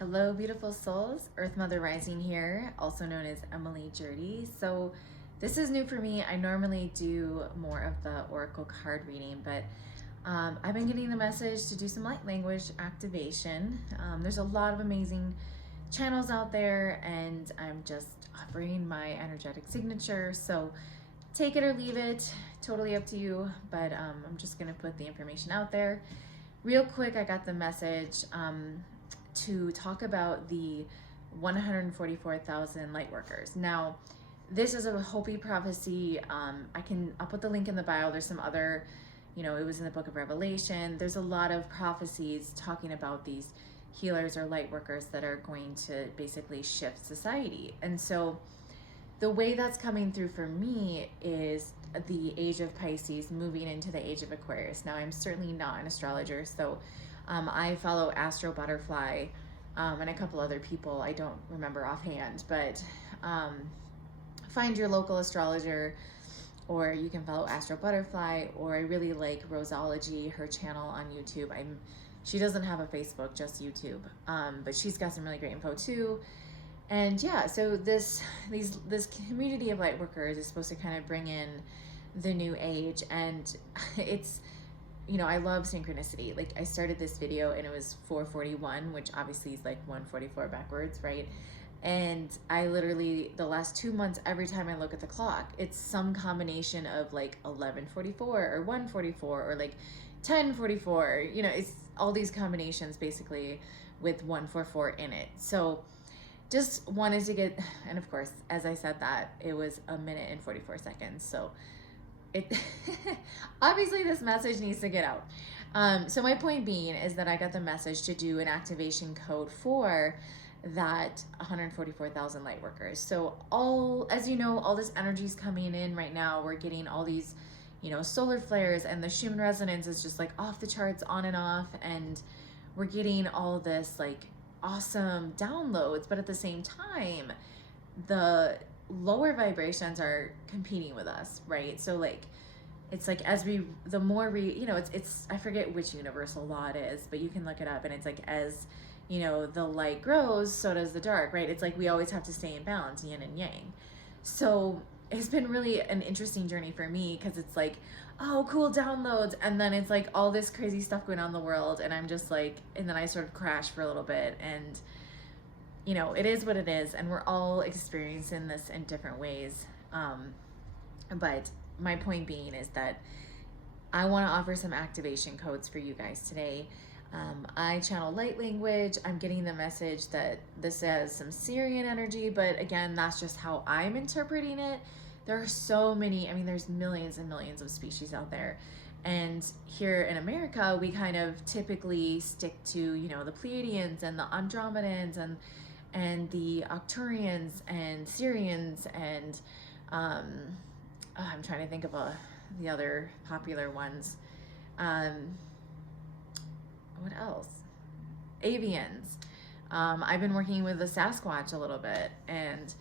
Hello, beautiful souls. Earth Mother Rising here, also known as Emily Jurdy. So this is new for me. I normally do more of the oracle card reading, but I've been getting the message to do some light language activation. There's a lot of amazing channels out there, and I'm just offering my energetic signature. So take it or leave it, totally up to you. But I'm just gonna put the information out there. Real quick, I got the message to talk about the 144,000 light workers. Now, this is a Hopi prophecy. I'll put the link in the bio. There's some other, it was in the book of Revelation. There's a lot of prophecies talking about these healers or light workers that are going to basically shift society. And so the way that's coming through for me is the age of Pisces moving into the age of Aquarius. Now, I'm certainly not an astrologer, so I follow Astro Butterfly and a couple other people. I don't remember offhand, but find your local astrologer, or you can follow Astro Butterfly, or I really like Rosology, her channel on YouTube. She doesn't have a Facebook, just YouTube, but she's got some really great info too. And yeah, so this community of light workers is supposed to kind of bring in the new age, and it's, I love synchronicity. Like, I started this video and it was 4:41, which obviously is like 1:44 backwards, right? And I literally, the last 2 months, every time I look at the clock, it's some combination of like 11:44 or 1:44 or like 10:44. It's all these combinations basically with 144 in it. So just wanted to get, and of course, as I said that, it was 1:44 minutes. So it obviously this message needs to get out. So my point being is that I got the message to do an activation code for that 144,000 light workers. So as you know, all this energy is coming in right now. We're getting all these, solar flares, and the Schumann resonance is just like off the charts, on and off. And we're getting all this like awesome downloads, but at the same time, the lower vibrations are competing with us, right? So like, it's like the more it's I forget which universal law it is, but you can look it up, and it's like, as the light grows, so does the dark, right? It's like we always have to stay in balance, yin and yang. So it's been really an interesting journey for me, because it's like, oh, cool downloads, and then it's like all this crazy stuff going on in the world, and I'm just like, and then I sort of crash for a little bit, and it is what it is, and we're all experiencing this in different ways. But my point being is that I want to offer some activation codes for you guys today. I channel light language. I'm getting the message that this has some Sirian energy, but again, that's just how I'm interpreting it. There are so many, there's millions and millions of species out there. And here in America, we kind of typically stick to, the Pleiadians and the Andromedans and the Arcturians and Sirians, and I'm trying to think of the other popular ones. What else? Avians. I've been working with the Sasquatch a little bit and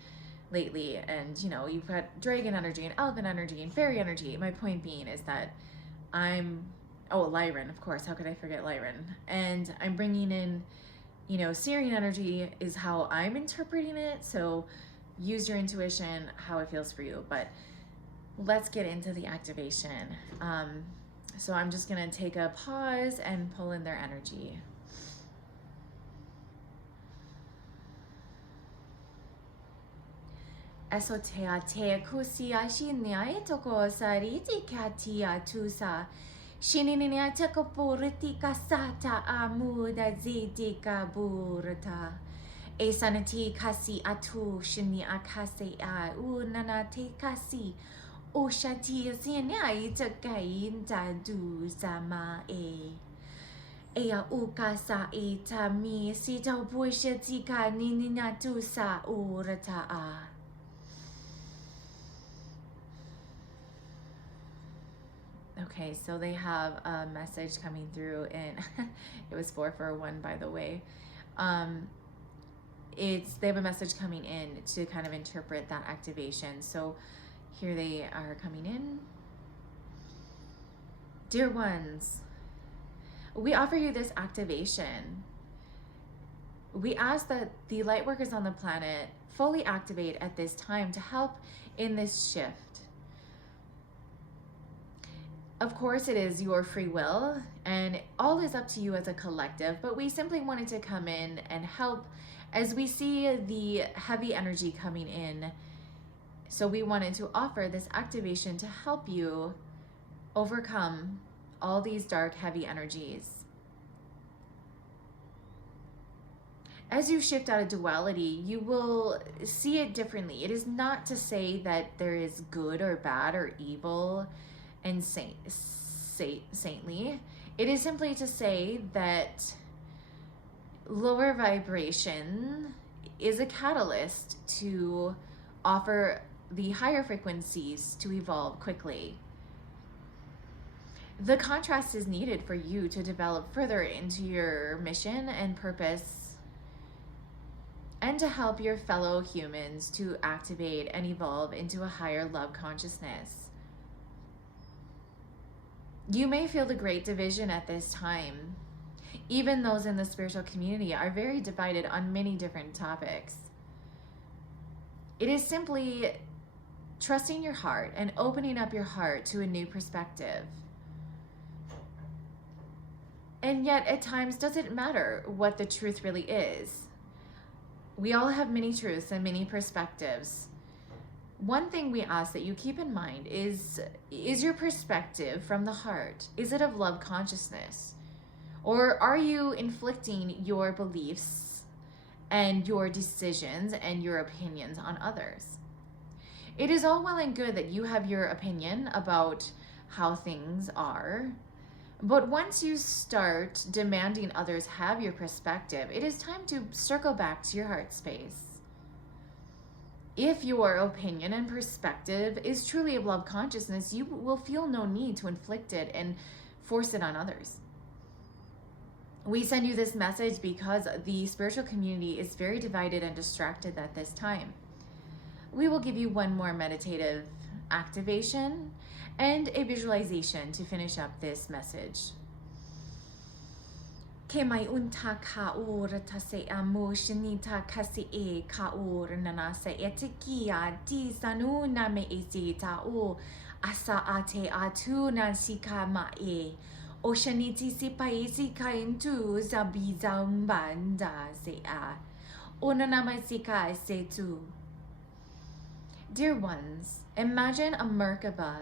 lately, and you've got dragon energy and elephant energy and fairy energy. My point being is that Lyran, of course, how could I forget Lyran? And I'm bringing in, Sirian energy is how I'm interpreting it, so use your intuition, how it feels for you. But let's get into the activation. So I'm just gonna take a pause and pull in their energy. Esotea te kusia shinia etoko sariti katia tusa. Shininia tekopuriti kasata amuda zidika burata. Esanati kasi atu shini akase a unanate kasi. Oshati sinia itakai dadu zama e. Ea ukasa ita mi sita pushatika ninina tusa urata a. Okay, so they have a message coming through in, it was 441, by the way. They have a message coming in to kind of interpret that activation. So here they are coming in. Dear ones, we offer you this activation We ask that the light workers on the planet fully activate at this time to help in this shift. Of course, it is your free will, and all is up to you as a collective, but we simply wanted to come in and help as we see the heavy energy coming in. So we wanted to offer this activation to help you overcome all these dark, heavy energies. As you shift out of duality, you will see it differently. It is not to say that there is good or bad or evil and saintly. It is simply to say that lower vibration is a catalyst to offer the higher frequencies to evolve quickly. The contrast is needed for you to develop further into your mission and purpose, and to help your fellow humans to activate and evolve into a higher love consciousness. You may feel the great division at this time. Even those in the spiritual community are very divided on many different topics. It is simply trusting your heart and opening up your heart to a new perspective. And yet, at times, does it matter what the truth really is? We all have many truths and many perspectives. One thing we ask that you keep in mind is your perspective from the heart? Is it of love consciousness? Or are you inflicting your beliefs and your decisions and your opinions on others? It is all well and good that you have your opinion about how things are, but once you start demanding others have your perspective, it is time to circle back to your heart space. If your opinion and perspective is truly of love consciousness, you will feel no need to inflict it and force it on others. We send you this message because the spiritual community is very divided and distracted at this time. We will give you one more meditative activation and a visualization to finish up this message. Ke mai unta ka ora ta se amo shinita kasi e ka ora nana se etikia di sanu na me esi ta o asa ate atu na sika ma e o shaniti si paesi ka intu zabi zambanda se a ona na mai sika se tu. Dear ones, imagine a Merkaba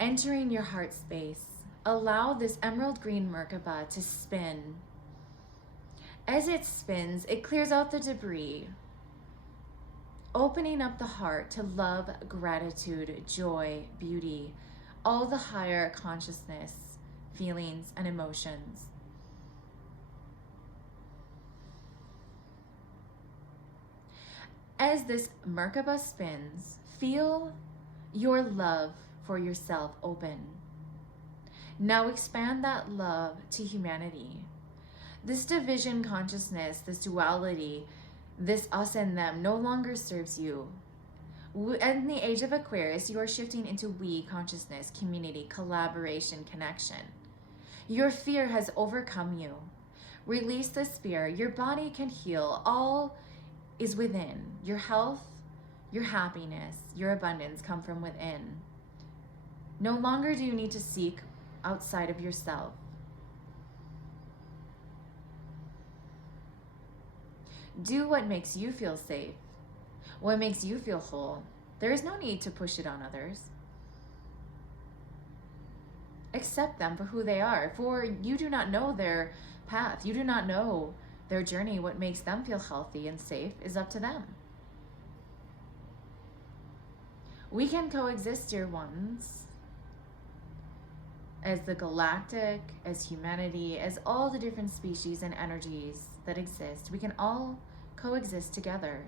entering your heart space. Allow this emerald green Merkaba to spin. As it spins, it clears out the debris, opening up the heart to love, gratitude, joy, beauty, all the higher consciousness, feelings, and emotions. As this Merkaba spins, feel your love for yourself open. Now expand that love to humanity. This division consciousness, this duality, this us and them no longer serves you. In the Age of Aquarius, you are shifting into we consciousness, community, collaboration, connection. Your fear has overcome you. Release this fear. Your body can heal. All is within. Your health, your happiness, your abundance come from within. No longer do you need to seek outside of yourself. Do what makes you feel safe, what makes you feel whole. There is no need to push it on others. Accept them for who they are, for you do not know their path. You do not know their journey. What makes them feel healthy and safe is up to them. We can coexist, dear ones, as the galactic, as humanity, as all the different species and energies that exist. We can all coexist together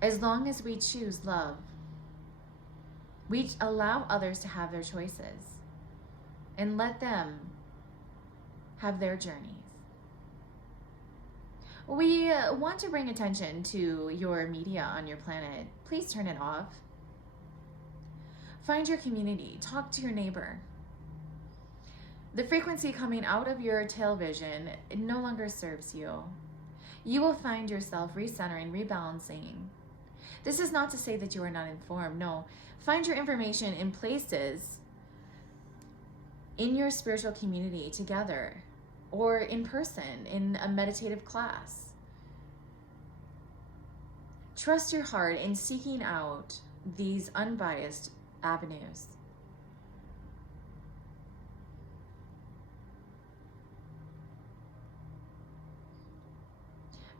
as long as we choose love. We allow others to have their choices and let them have their journeys. We want to bring attention to your media on your planet. Please turn it off. Find your community. Talk to your neighbor. The frequency coming out of your tail vision, it no longer serves you. You will find yourself recentering, rebalancing. This is not to say that you are not informed. No, find your information in places in your spiritual community together, or in person in a meditative class. Trust your heart in seeking out these unbiased avenues.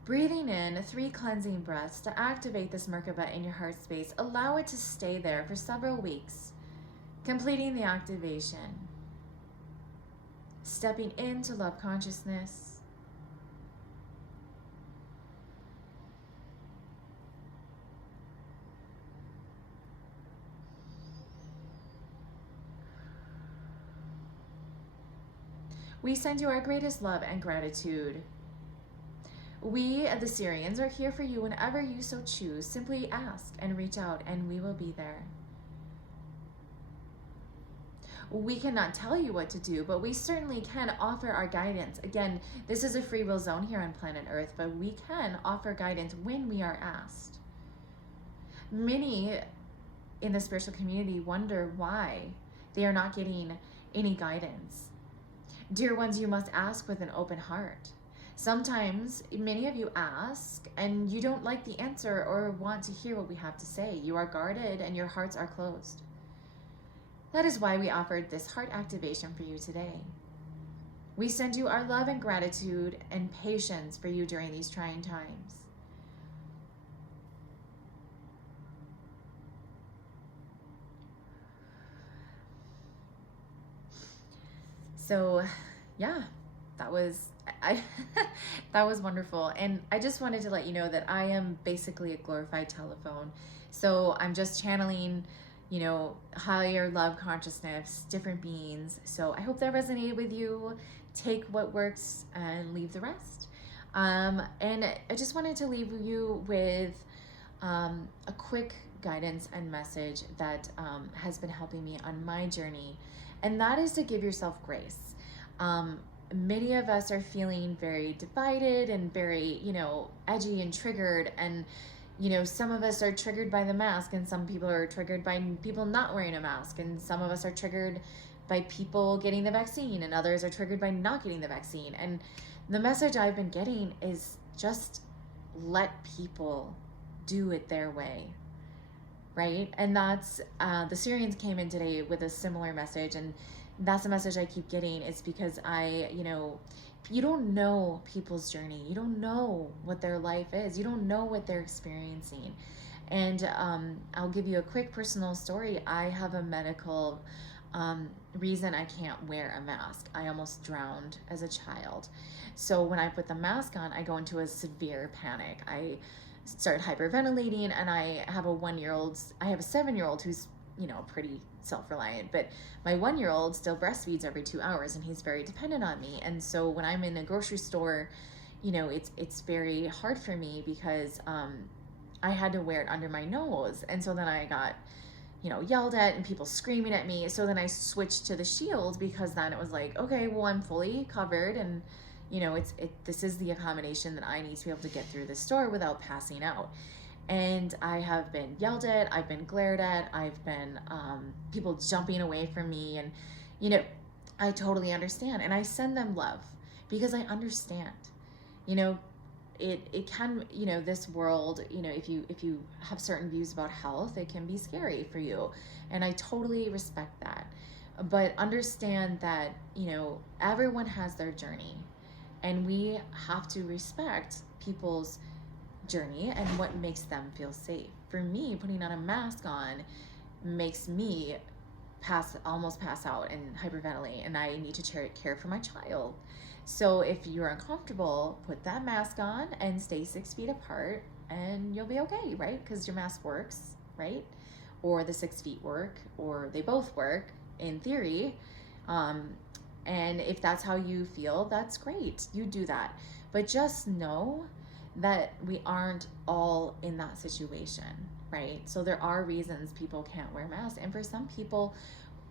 Breathing in 3 cleansing breaths to activate this Merkaba in your heart space. Allow it to stay there for several weeks, completing the activation. Stepping into love consciousness. We send you our greatest love and gratitude. We, the Sirians, are here for you whenever you so choose. Simply ask and reach out, and we will be there. We cannot tell you what to do, but we certainly can offer our guidance. Again, this is a free will zone here on planet Earth, but we can offer guidance when we are asked. Many in the spiritual community wonder why they are not getting any guidance. Dear ones, you must ask with an open heart. Sometimes many of you ask and you don't like the answer or want to hear what we have to say. You are guarded and your hearts are closed. That is why we offered this heart activation for you today. We send you our love and gratitude and patience for you during these trying times. So, yeah, that was that was wonderful. And I just wanted to let you know that I am basically a glorified telephone. So I'm just channeling, you know, higher love consciousness, different beings. So I hope that resonated with you. Take what works and leave the rest. And I just wanted to leave you with a quick guidance and message that has been helping me on my journey. And that is to give yourself grace. Many of us are feeling very divided and very, you know, edgy and triggered. And, you know, some of us are triggered by the mask, and some people are triggered by people not wearing a mask. And some of us are triggered by people getting the vaccine, and others are triggered by not getting the vaccine. And the message I've been getting is just let people do it their way, right? And that's, the Syrians came in today with a similar message, and that's the message I keep getting. It's because you don't know people's journey. You don't know what their life is. You don't know what they're experiencing. And I'll give you a quick personal story. I have a medical reason I can't wear a mask. I almost drowned as a child. So when I put the mask on, I go into a severe panic. I start hyperventilating, and I have a 7-year-old who's, you know, pretty self-reliant, but my 1-year-old still breastfeeds every 2 hours, and he's very dependent on me. And so when I'm in a grocery store, you know, it's very hard for me because I had to wear it under my nose. And so then I got, you know, yelled at and people screaming at me. So then I switched to the shield, because then it was like, okay, well, I'm fully covered, and you know, this is the accommodation that I need to be able to get through the store without passing out. And I have been yelled at, I've been glared at, I've been people jumping away from me, and you know, I totally understand, and I send them love because I understand. You know, it can, you know, this world, you know, if you have certain views about health, it can be scary for you, and I totally respect that. But understand that, you know, everyone has their journey, and we have to respect people's journey and what makes them feel safe. For me, putting on a mask on makes me almost pass out and hyperventilate, and I need to care for my child. So if you're uncomfortable, put that mask on and stay 6 feet apart, and you'll be okay, right? Because your mask works, right? Or the 6 feet work, or they both work in theory. And if that's how you feel, that's great. You do that. But just know that we aren't all in that situation, right? So there are reasons people can't wear masks. And for some people,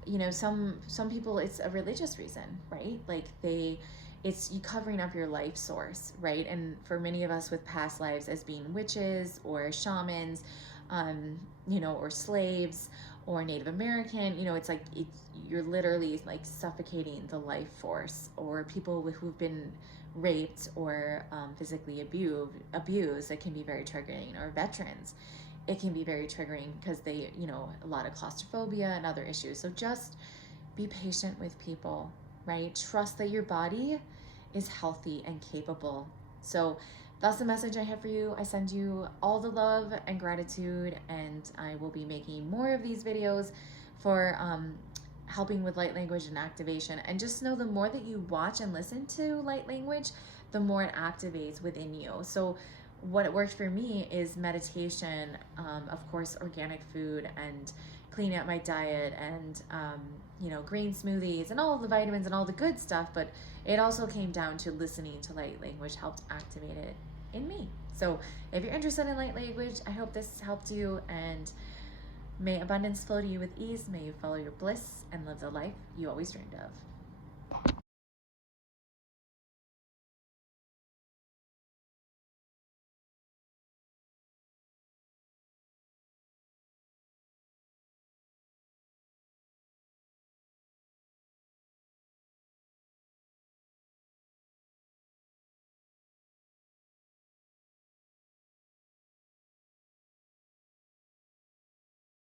you know, some people, it's a religious reason, right? Like it's you covering up your life source, right? And for many of us with past lives as being witches or shamans, you know, or slaves or Native American, you know, it's like you're literally like suffocating the life force. Or people who've been raped or physically abused, it can be very triggering. Or veterans, it can be very triggering because they, you know, a lot of claustrophobia and other issues. So just be patient with people, right? Trust that your body is healthy and capable. So that's the message I have for you. I send you all the love and gratitude, and I will be making more of these videos for helping with light language and activation. And just know, the more that you watch and listen to light language, the more it activates within you. So what worked for me is meditation, of course, organic food, and cleaning up my diet, and you know, green smoothies and all of the vitamins and all the good stuff. But it also came down to listening to light language helped activate it in me. So if you're interested in light language, I hope this helped you, and may abundance flow to you with ease. May you follow your bliss and live the life you always dreamed of.